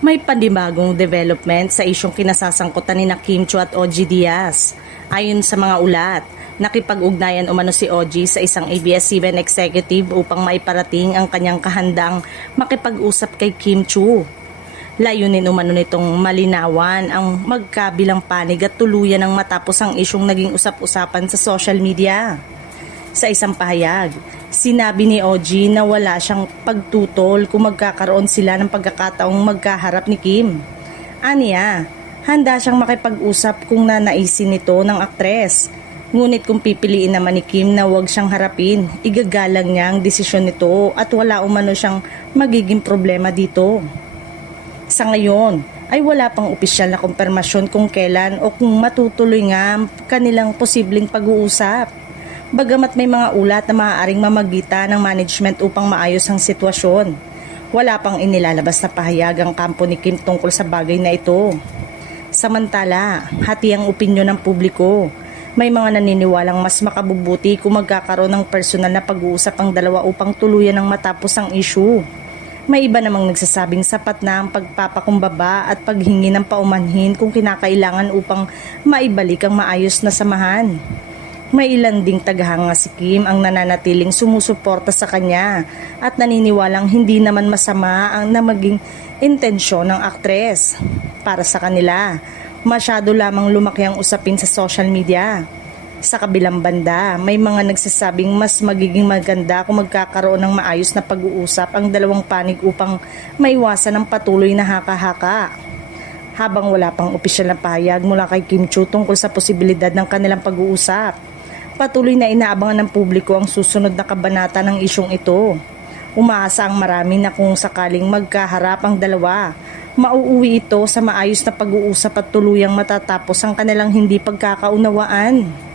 May panibagong development sa isyong kinasasangkutan ni Kim Chiu at OG Diaz. Ayon sa mga ulat, nakipag-ugnayan umano si OG sa isang ABS-CBN executive upang maiparating ang kanyang kahandang makipag-usap kay Kim Chiu. Layunin umano nitong malinawan ang magkabilang panig at tuluyan ng matapos ang isyong naging usap-usapan sa social media. Sa isang pahayag, sinabi ni OG na wala siyang pagtutol kung magkakaroon sila ng pagkakataong magkaharap ni Kim. Aniya, handa siyang makipag-usap kung nanaisin nito ng aktres. Ngunit kung pipiliin naman ni Kim na huwag siyang harapin, igagalang niya ang desisyon nito at wala umano siyang magiging problema dito. Sa ngayon, ay wala pang opisyal na kumpirmasyon kung kailan o kung matutuloy nga kanilang posibleng pag-uusap. Bagamat may mga ulat na maaaring mamagitan ng management upang maayos ang sitwasyon, wala pang inilalabas na pahayag ang kampo ni Kim tungkol sa bagay na ito. Samantala, hati ang opinyon ng publiko. May mga naniniwalang mas makabubuti kung magkakaroon ng personal na pag-uusap ang dalawa upang tuluyan ng matapos ang issue. May iba namang nagsasabing sapat na ang pagpapakumbaba at paghingi ng paumanhin kung kinakailangan upang maibalik ang maayos na samahan. May ilan ding tagahanga si Kim ang nananatiling sumusuporta sa kanya at naniniwalang hindi naman masama ang na maging intensyon ng aktres. Para sa kanila, masyado lamang lumaki ang usapin sa social media. Sa kabilang banda, may mga nagsasabing mas magiging maganda kung magkakaroon ng maayos na pag-uusap ang dalawang panig upang maiwasan ang patuloy na haka-haka. Habang wala pang opisyal na pahayag mula kay Kim Chiu tungkol sa posibilidad ng kanilang pag-uusap, patuloy na inaabangan ng publiko ang susunod na kabanata ng isyong ito. Umaasa ang marami na kung sakaling magkaharap ang dalawa, mauuwi ito sa maayos na pag-uusap at tuluyang matatapos ang kanilang hindi pagkakaunawaan.